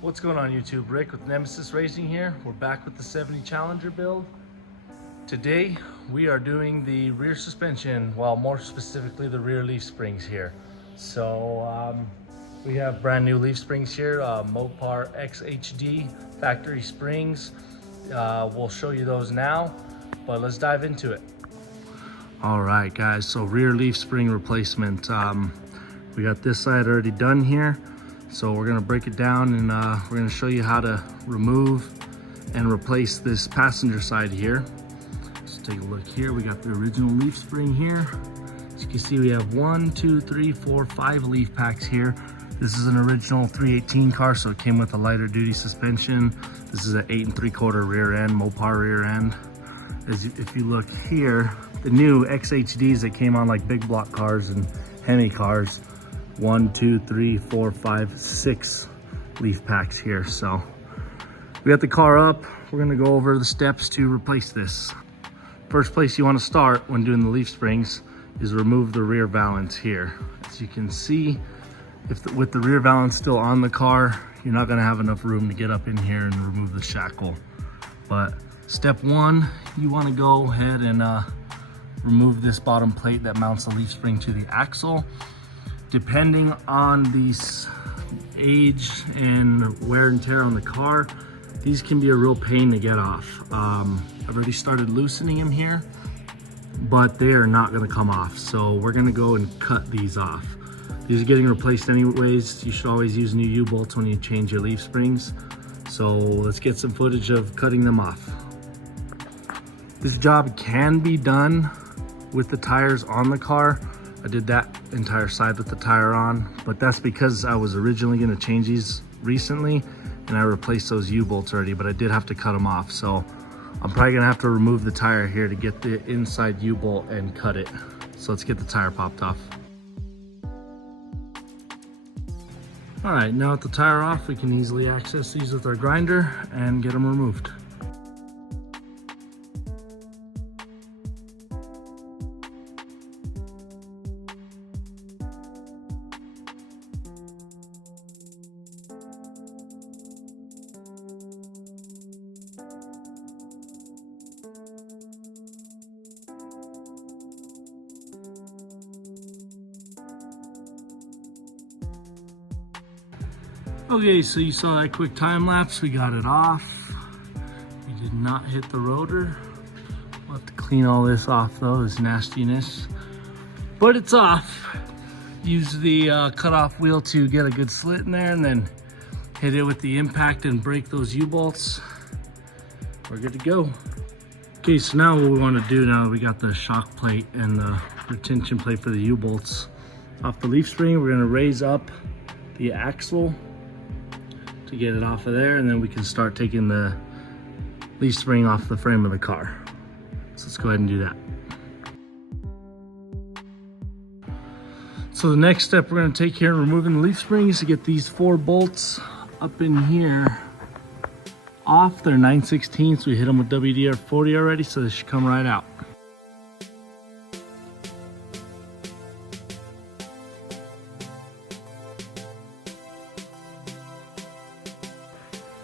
What's going on YouTube? Rick with Nemesis Racing here. We're back with the 70 Challenger build. Today we are doing the rear suspension, well more specifically the rear leaf springs here. So we have brand new leaf springs here, Mopar XHD factory springs. We'll show you those now, but let's dive into it. All right guys, so rear leaf spring replacement. We got this side already done here. So we're gonna break it down and we're gonna show you how to remove and replace this passenger side here. Let's take a look here. We got the original leaf spring here. As you can see, we have 1, 2, 3, 4, 5 leaf packs here. This is an original 318 car, so it came with a lighter duty suspension. This is an 8 3/4 rear end, Mopar rear end. If you look here, the new XHDs that came on like big block cars and Hemi cars, 1, 2, 3, 4, 5, 6 leaf packs here. So we got the car up. We're gonna go over the steps to replace this. First place you wanna start when doing the leaf springs is remove the rear valance here. As you can see, with the rear valance still on the car, you're not gonna have enough room to get up in here and remove the shackle. But step one, you wanna go ahead and remove this bottom plate that mounts the leaf spring to the axle. Depending on the age and wear and tear on the car, these can be a real pain to get off. I've already started loosening them here, but they are not gonna come off. So we're gonna go and cut these off. These are getting replaced anyways. You should always use new U-bolts when you change your leaf springs. So let's get some footage of cutting them off. This job can be done with the tires on the car. I did that entire side with the tire on, but that's because I was originally gonna change these recently and I replaced those U-bolts already, but I did have to cut them off. So I'm probably gonna have to remove the tire here to get the inside U-bolt and cut it. So let's get the tire popped off. All right, now with the tire off, we can easily access these with our grinder and get them removed. Okay, so you saw that quick time lapse. We got it off. We did not hit the rotor. We'll have to clean all this off though, this nastiness. But it's off. Use the cutoff wheel to get a good slit in there and then hit it with the impact and break those U-bolts. We're good to go. Okay, so now what we want to do now that we got the shock plate and the retention plate for the U-bolts off the leaf spring, we're gonna raise up the axle to get it off of there, and then we can start taking the leaf spring off the frame of the car. So let's go ahead and do that. So the next step we're going to take here in removing the leaf spring is to get these 4 bolts up in here off. They're 9/16, we hit them with WD-40 already, so they should come right out.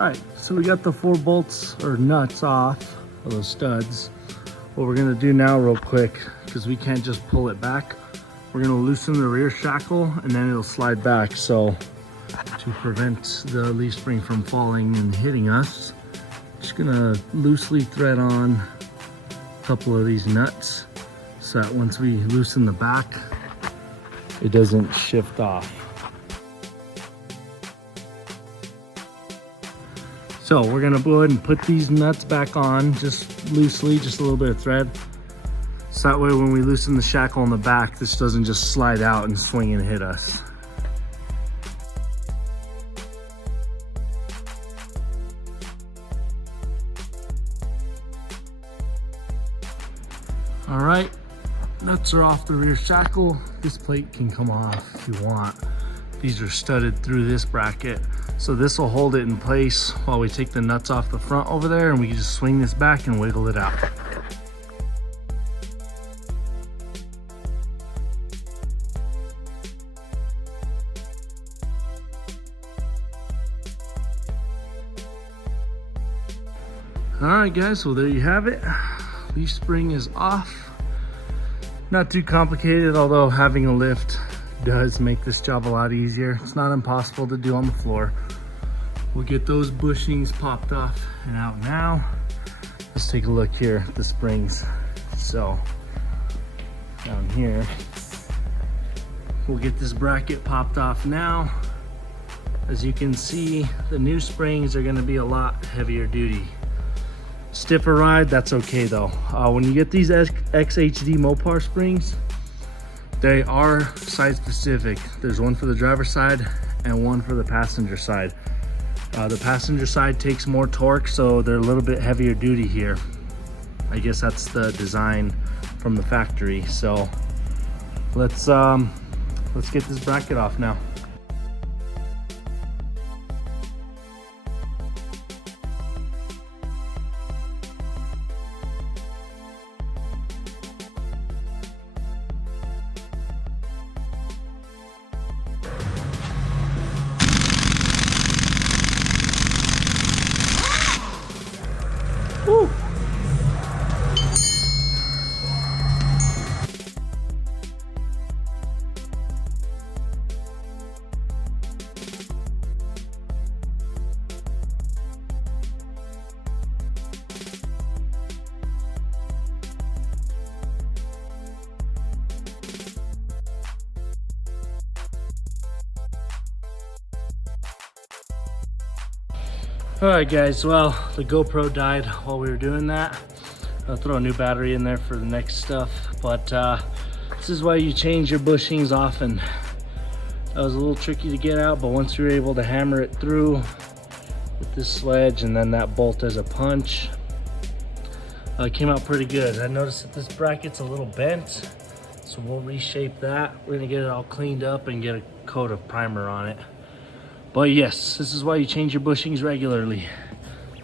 All right, so we got the 4 bolts or nuts off of those studs. What we're gonna do now real quick, because we can't just pull it back, we're gonna loosen the rear shackle and then it'll slide back. So to prevent the leaf spring from falling and hitting us, just gonna loosely thread on a couple of these nuts so that once we loosen the back, it doesn't shift off. So we're gonna go ahead and put these nuts back on just loosely, just a little bit of thread. So that way when we loosen the shackle on the back, this doesn't just slide out and swing and hit us. All right, nuts are off the rear shackle. This plate can come off if you want. These are studded through this bracket. So this will hold it in place while we take the nuts off the front over there, and we can just swing this back and wiggle it out. All right guys, well there you have it. Leaf spring is off. Not too complicated, although having a lift does make this job a lot easier. It's not impossible to do on the floor. We'll get those bushings popped off and out now. Let's take a look here at the springs. So down here, we'll get this bracket popped off now. As you can see, the new springs are gonna be a lot heavier duty. Stiffer ride, that's okay though. When you get these XHD Mopar springs, they are side specific. There's one for the driver's side and one for the passenger side. The passenger side takes more torque, so they're a little bit heavier duty here. I guess that's the design from the factory. So let's get this bracket off now. Woo. All right guys, well, the GoPro died while we were doing that. I'll throw a new battery in there for the next stuff, but this is why you change your bushings often. That was a little tricky to get out, but once we were able to hammer it through with this sledge and then that bolt as a punch, it came out pretty good. I noticed that this bracket's a little bent, so we'll reshape that. We're gonna get it all cleaned up and get a coat of primer on it. But yes, this is why you change your bushings regularly.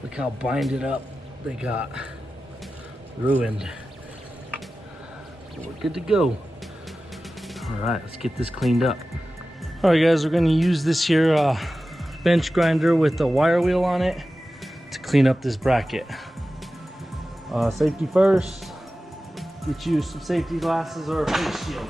Look how binded up they got. Ruined. We're good to go. All right, let's get this cleaned up. All right guys, we're gonna use this here bench grinder with a wire wheel on it to clean up this bracket. Safety first. Get you some safety glasses or a face shield.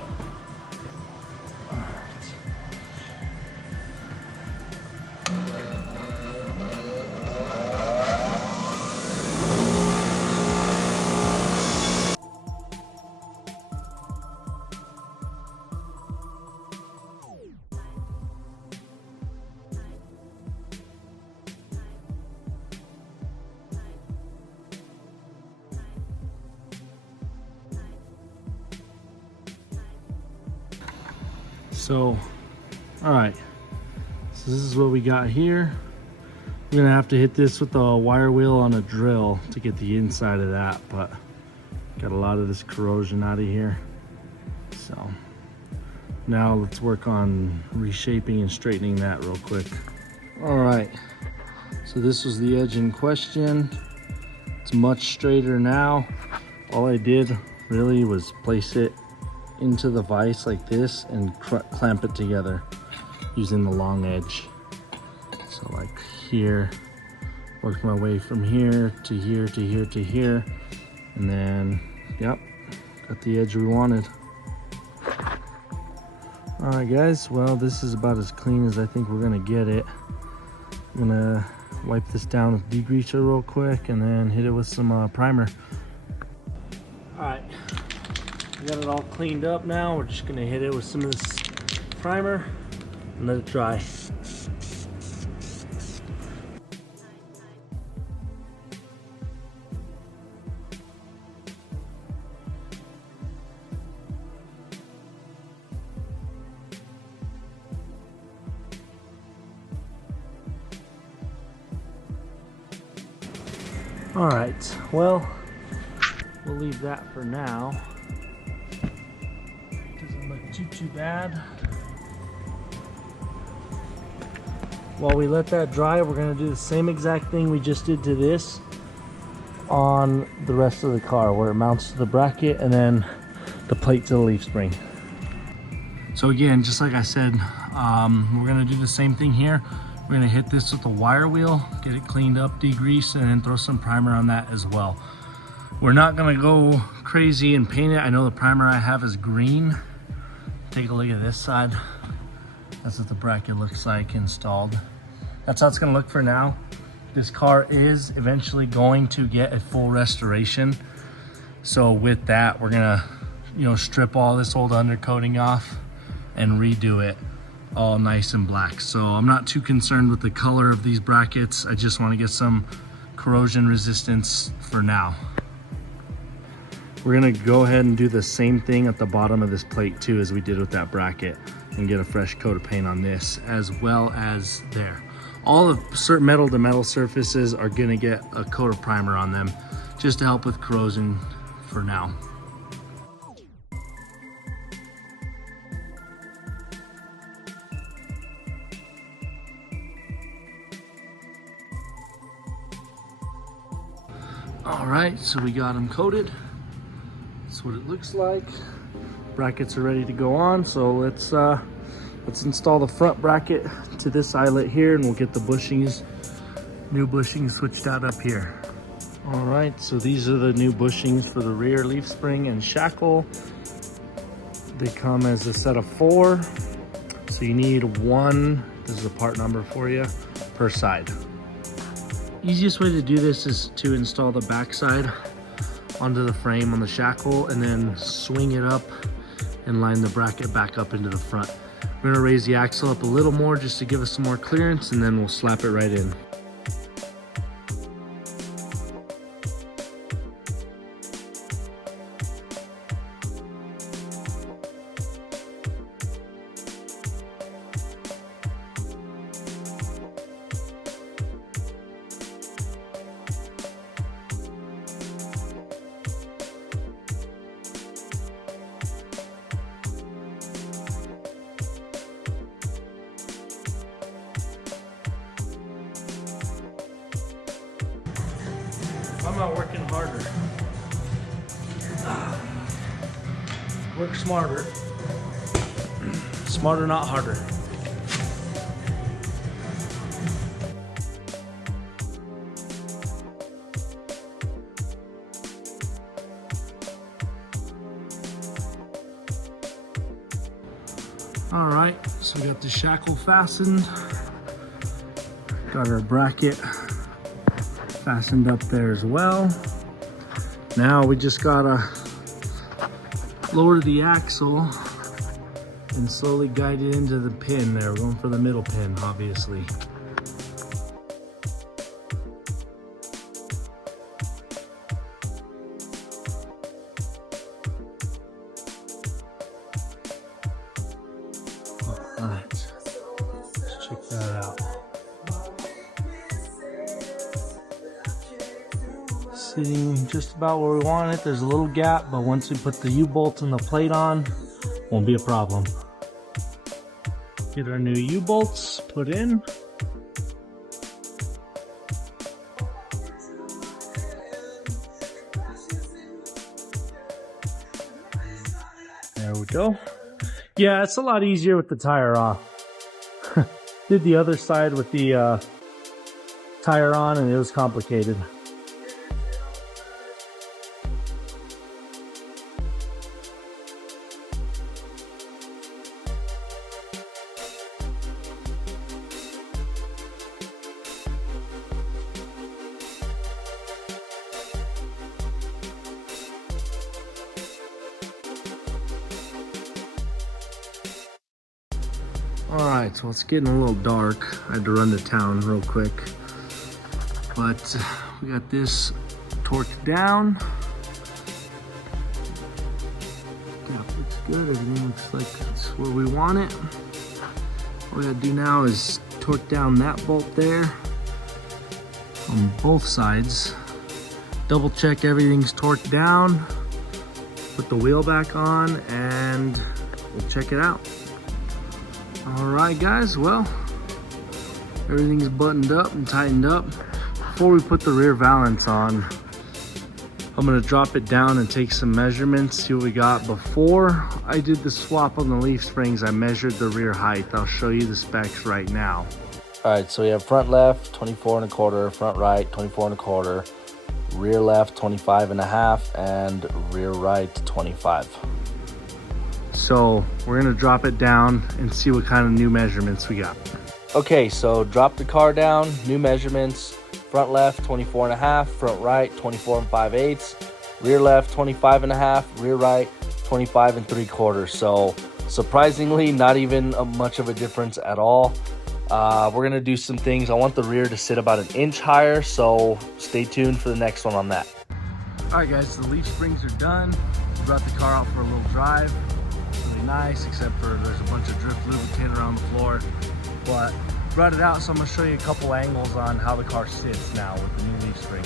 So, all right, so this is what we got here. We're gonna have to hit this with a wire wheel on a drill to get the inside of that, but got a lot of this corrosion out of here. So now let's work on reshaping and straightening that real quick. All right, so this was the edge in question. It's much straighter now. All I did really was place it into the vise like this and clamp it together using the long edge. So like here, worked my way from here to here to here to here, and then yep, got the edge we wanted. All right guys, well this is about as clean as I think we're gonna get it. I'm gonna wipe this down with degreaser real quick and then hit it with some primer. All right, we got it all cleaned up now. We're just gonna hit it with some of this primer and let it dry. All right, well, we'll leave that for now. Doesn't look too bad. While we let that dry, we're gonna do the same exact thing we just did to this on the rest of the car, where it mounts to the bracket and then the plate to the leaf spring. So again, just like I said, we're gonna do the same thing here. We're gonna hit this with a wire wheel, get it cleaned up, degreased, and then throw some primer on that as well. We're not gonna go crazy and paint it. I know the primer I have is green. Take a look at this side. That's what the bracket looks like installed. That's how it's gonna look for now. This car is eventually going to get a full restoration. So with that, we're gonna, strip all this old undercoating off and redo it all nice and black. So I'm not too concerned with the color of these brackets. I just wanna get some corrosion resistance for now. We're gonna go ahead and do the same thing at the bottom of this plate too as we did with that bracket and get a fresh coat of paint on this as well as there. All of certain metal to metal surfaces are gonna get a coat of primer on them just to help with corrosion for now. All right, so we got them coated. That's what it looks like. Brackets are ready to go on, so let's install the front bracket to this eyelet here, and we'll get the bushings, new bushings switched out up here. All right, so these are the new bushings for the rear leaf spring and shackle. They come as a set of 4, so you need 1, this is a part number for you, per side. Easiest way to do this is to install the back side onto the frame on the shackle and then swing it up and line the bracket back up into the front. We're gonna raise the axle up a little more just to give us some more clearance, and then we'll slap it right in. I'm not working harder. Work smarter. Smarter, not harder. All right, so we got the shackle fastened. Got our bracket fastened up there as well. Now we just gotta lower the axle and slowly guide it into the pin there. We're going for the middle pin, obviously. All right, let's check that out. Sitting just about where we want it. There's a little gap, but once we put the U-bolts and the plate on, won't be a problem. Get our new U-bolts put in. There we go. Yeah, it's a lot easier with the tire off. Did the other side with the tire on, and it was complicated. All right, so it's getting a little dark. I had to run to town real quick, but we got this torqued down. Gap looks good, everything looks like it's where we want it. All we gotta do now is torque down that bolt there on both sides. Double check everything's torqued down, put the wheel back on, and we'll check it out. All right, guys, well, everything's buttoned up and tightened up. Before we put the rear valance on, I'm gonna drop it down and take some measurements, see what we got. Before I did the swap on the leaf springs, I measured the rear height. I'll show you the specs right now. All right, so we have front left 24 and a quarter, front right 24 and a quarter, rear left 25 and a half, and rear right 25. So we're gonna drop it down and see what kind of new measurements we got. Okay, so drop the car down, new measurements: front left 24 and a half, front right 24 and 5/8, rear left 25 and a half, rear right 25 and 3/4. So surprisingly, not even much of a difference at all. We're gonna do some things. I want the rear to sit about 1 inch higher, so stay tuned for the next one on that. All right guys, the leaf springs are done. Brought the car out for a little drive. Really nice, except for there's a bunch of drift lubricant around the floor. But brought it out, so I'm gonna show you a couple angles on how the car sits now with the new leaf spring.